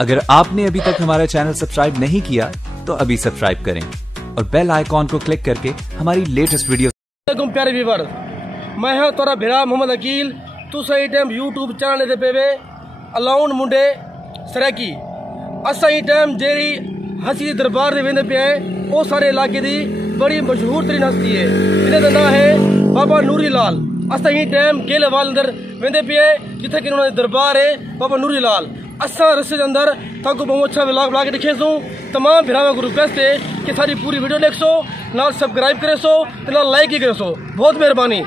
अगर आपने अभी तक हमारा चैनल सब्सक्राइब नहीं किया तो अभी सब्सक्राइब करें और बेल आइकॉन को क्लिक करके हमारी लेटेस्ट वीडियो। प्यारे व्यूअर, मैं हूं तोरा भिरा मोहम्मद अकील। तू सही टाइम यूट्यूब चैनल दे पे अलाउंड मुंडे सरैकी असा ही टाइम जेरी हसी दरबार दे वेंदे पे वो सारे इलाके दी बड़ी मशहूर तरीन हस्ती है जिन्हें नाम है बाबा नूरी लाल। असा ही टाइम केले वाल अंदर वेंदे पे जिथे कि उन्होंने दरबार है बाबा नूरी लाल। असा रस्ते के अंदर तक बहुत अच्छा व्लॉग बना के दिखे सो। तमाम भरावां को रिक्वेस्ट है कि सारी पूरी वीडियो देख सो, नाल सब्सक्राइब करे सो, नाल लाइक ही करे सो। बहुत मेहरबानी।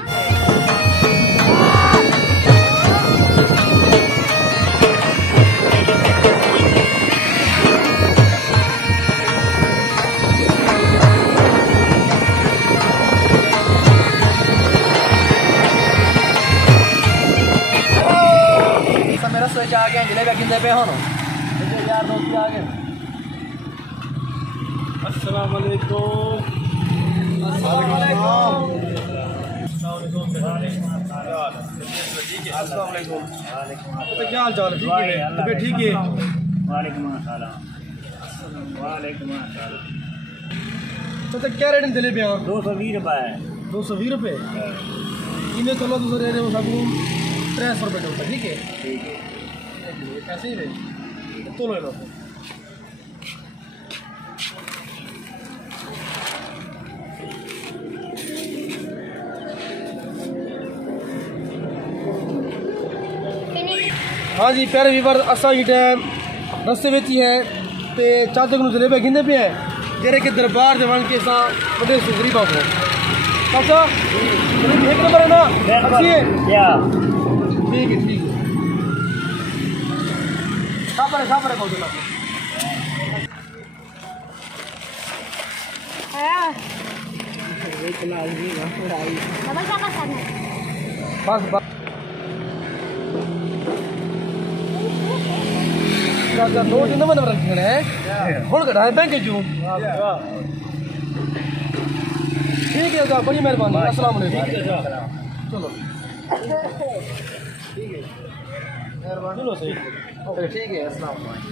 मेरा सोच आ गया जिले गिंदे पे हो यार दोस्त आ गए। अस्सलाम वालेकुम। तो क्या हाल चाल है? ठीक है। तो क्या रेट चले पे 220 रुपए। 220 रुपए इन्हें चलो तो सर वो सब 300 रुपये होता। ठीक है कैसे ही रहे तो ले लो। हाँ जी प्यारे व्यूअर, असा ही टाइम रस्ते में ही है तो चाचा को जलेबे गिंदे पे है जेरे के दरबार जवान के साथ बड़े सुगरी बाबू चाचा एक नंबर है ना। अच्छी है क्या? ठीक है ठीक है। सापर कौन सा बस बस दो तीन नंबर रखे हैं हूँ कढ़ाए बैंक क्यों। ठीक है बड़ी मेहरबानी। अस्सलाम वालेकुम। चलो ठीक है चलो सही ठीक है। अस्सलाम वालेकुम।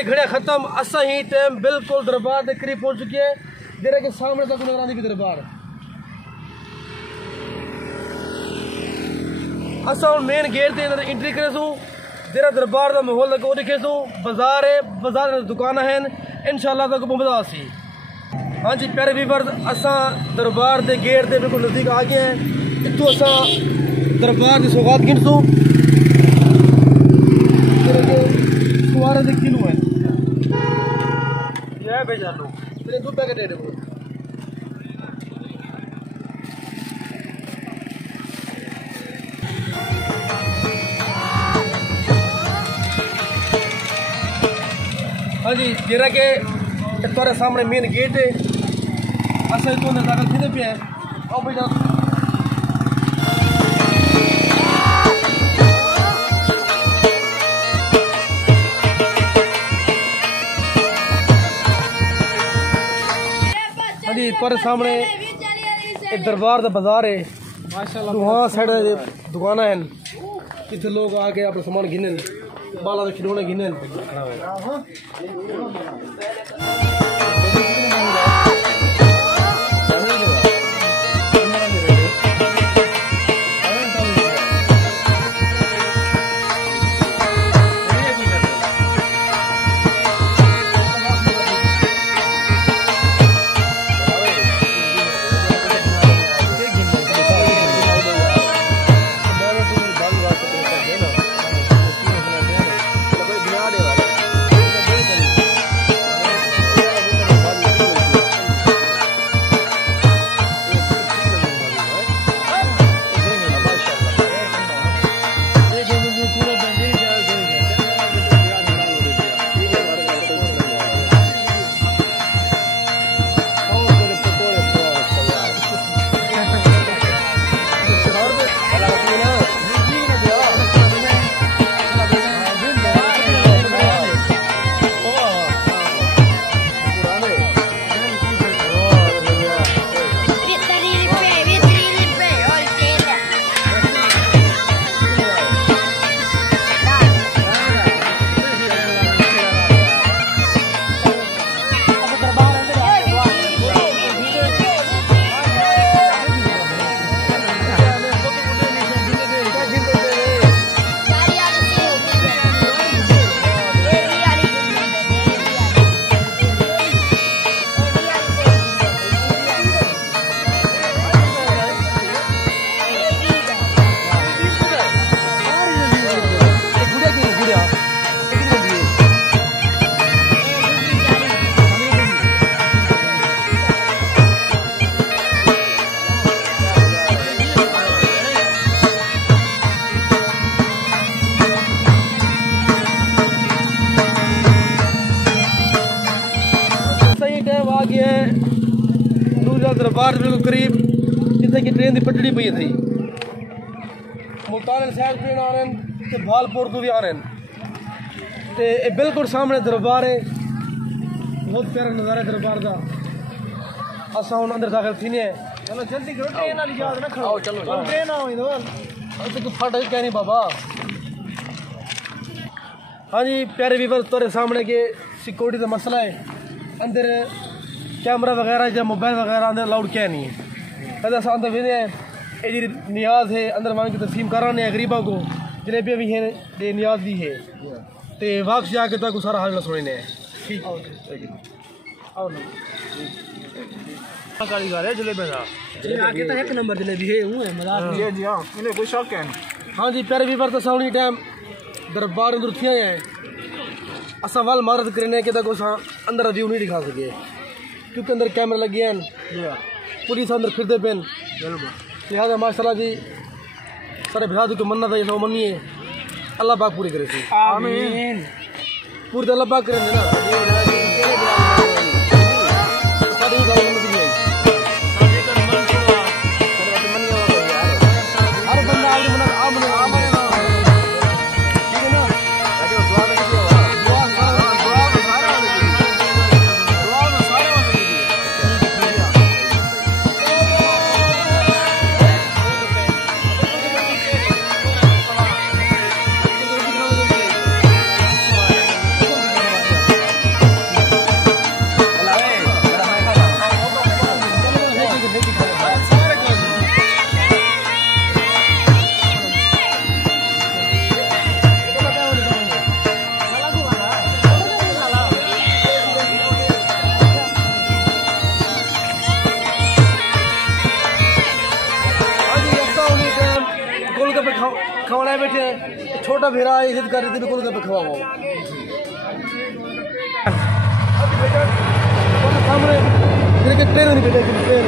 घड़िया खत्म। असा ही टाइम बिल्कुल दरबार के करीब पहुंच चुके हैं जेरे के सामने तक नजर आने की दरबार। असा मेन गेट के अंदर एंट्री करे सू जेरा दरबार का माहौल लगे दिखे सू। बाजार है, बाजार में दुकान है इंशाल्लाह तक मजा सी। हाँ जी प्यारे व्यूअर्स, असा दरबार के गेट के बिल्कुल नजदीक आ गए हैं। इतों असा दरबार की सौगात गिन सू कुआरे के किलो है भेजा लो तेरे 2 पैकेट दे दो। हाँ जी जेरा के तुम्हारे सामने मेन गेट है। असल तो दाखिल कितने पे है आओ बेटा। पर सामने एक दरबार का बाजार है माशाल्लाह। वहाँ साइड दुकान है जिथे लोग आके अपना सामान गिने बाला के खिलौने गिने। दरबार के बिल्कुल करीब जिथे कि ट्रेन की पटड़ी पई थी। मुल्तान साहब ट्रेन आ रहे हैं तो भालपुर को भी आ रहे हैं। तो ये बिल्कुल सामने दरबार है, बहुत प्यारा नज़ारा दरबार का। असा हम अंदर दाखिल थी नहीं है। चलो जल्दी करो, ट्रेन वाली याद ना खड़ो। चलो ट्रेन आओ इधर। तो तू फट क्या नहीं बाबा। हाँ जी प्यारे व्यूअर्स, तुम्हारे सामने के सिक्योरिटी का मसला है। अंदर कैमरा वगैरह या मोबाइल वगैरह अंदर अलाउड क्या नहीं है। पहले अस अंदर वेंदे हैं, ये नियाज है अंदर मांग की तकसीम कराने हैं गरीबा को, जलेबियाँ भी हैं ये नियाज भी है। तो वापस जाके तो सारा हाल सुनने हैं। ठीक कारीगर है जलेबी का, आगे तो एक नंबर जलेबी है। वो है मजाक नहीं। जी हाँ, इन्हें कोई शौक है। हाँ जी प्यारे व्यूअर्स, तो साउनी टाइम दरबार अंदर थिया है। असा वाल मारत करने के तक अंदर व्यू नहीं दिखा सके क्योंकि अंदर कैमरा लगे हैं, पुलिस अंदर फिरते पे। लिहाजा माशाल्लाह जी सारे बिरादरी को मन्नत है, सो मनी है। अल्लाह पाक पूरी करे सी। आमीन। पूरी तो अल्लाह पाक करे ना। खवाना बैठे छोटा भेरा इज्जत कर रही थी, बिल्कुल पे खवाओ ट्रेन नहीं बैठे ट्रेन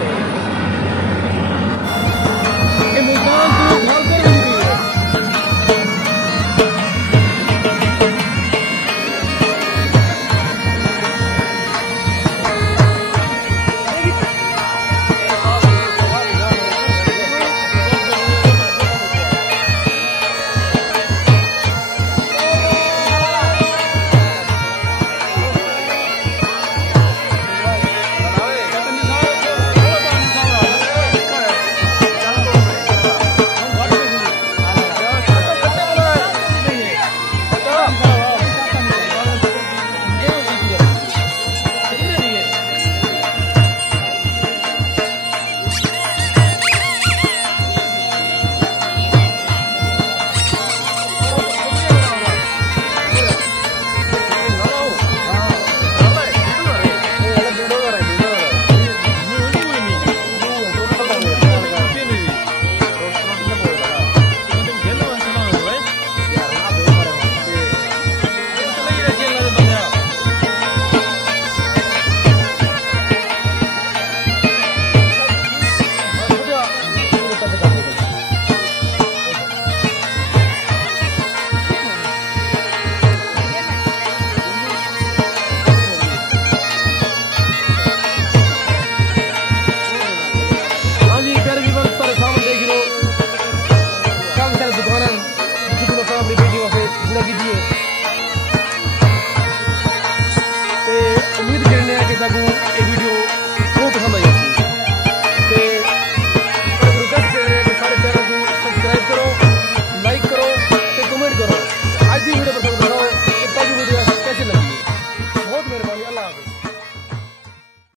वीडियो